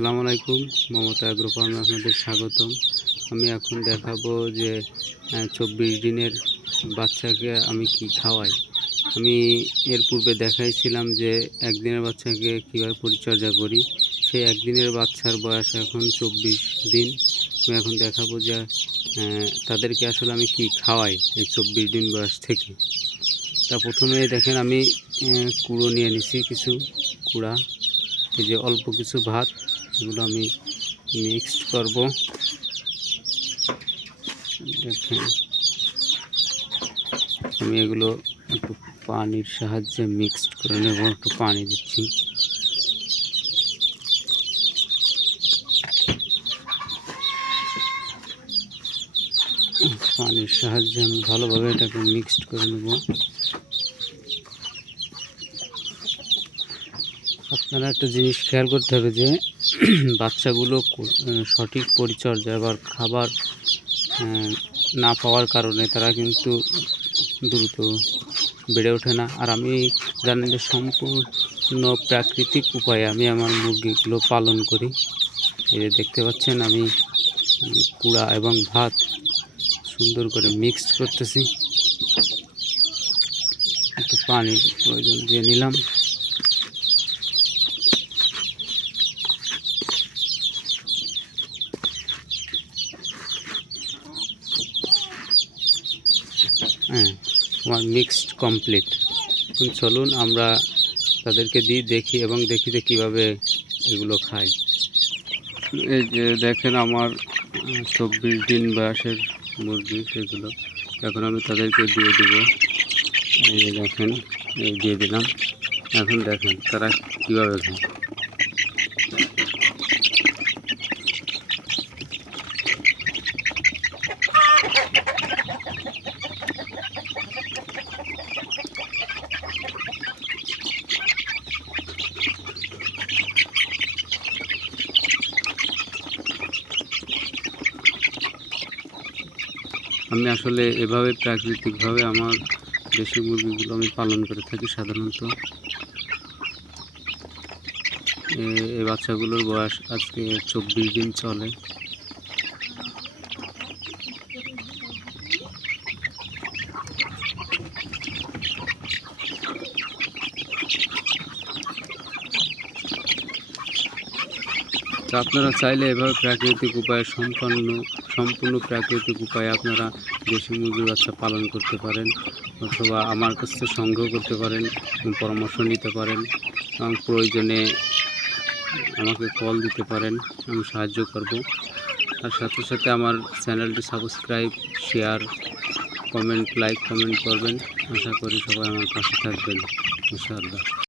আসসালামু আলাইকুম। মমতা অ্যাগ্রো ফার্মে আপনাদের স্বাগতম। আমি এখন দেখাবো যে 24 দিনের বাচ্চাকে আমি কি খাওয়াই। আমি এর পূর্বে দেখাইছিলাম যে একদিনের বাচ্চাকে কীভাবে পরিচর্যা করি। সেই একদিনের বাচ্চার বয়স এখন 24 দিন। আমি এখন দেখাবো যে তাদেরকে আসলে আমি কি খাওয়াই এই 24 দিন বয়স থেকে। তা প্রথমে দেখেন আমি কুড়ো নিয়ে নিছি, কিছু কুড়া, এই যে অল্প কিছু ভাত, এগুলো আমি মিক্সড করব। দেখেন আমি এগুলো একটু পানির সাহায্যে মিক্সড করে নেব। একটু পানি দিচ্ছি। পানির সাহায্যে আমি ভালোভাবে এটাকে মিক্সড করে নেব। আপনারা একটা জিনিস খেয়াল করতে হবে যে বাচ্চাগুলো সঠিক পরিচর্যা বা খাবার না পাওয়ার কারণে তারা কিন্তু দ্রুত বেড়ে ওঠে না। আর আমি জানেন যে সম্পূর্ণ প্রাকৃতিক উপায়ে আমি আমার মুরগিগুলো পালন করি। এই যে দেখতে পাচ্ছেন আমি কুড়া এবং ভাত সুন্দর করে মিক্সড করতেছি। একটু পানির প্রয়োজন দিয়ে নিলাম। আমার মিক্সড কমপ্লিট। এখন চলুন আমরা তাদেরকে দেখি এবং দেখি যে কীভাবে এগুলো খায়। এই যে দেখেন আমার 24 দিন বয়সের মুরগি, সেগুলো এখন আমি তাদেরকে দিয়ে দেব। এই যে দেখেন, এই দিয়ে দিলাম। এখন দেখেন তারা কীভাবে খায়। আমি আসলে এভাবে প্রাকৃতিকভাবে আমার দেশি মুরগিগুলো আমি পালন করে থাকি সাধারণত। এই বাচ্চাগুলোর বয়স আজকে 24 দিন চলে। তো আপনারা চাইলে এভাবে প্রাকৃতিক উপায়ে সম্পূর্ণ প্রাকৃতিক উপায়ে আপনারা দেশি মুরগির বাচ্চা পালন করতে পারেন, অথবা আমার কাছ থেকে সংগ্রহ করতে পারেন, পরামর্শ নিতে পারেন এবং প্রয়োজনে আমাকে কল দিতে পারেন, আমি সাহায্য করব। আর সাথে সাথে আমার চ্যানেলটি সাবস্ক্রাইব, শেয়ার, লাইক কমেন্ট করবেন। আশা করি সবাই আমার পাশে থাকবেন ইনশাআল্লাহ।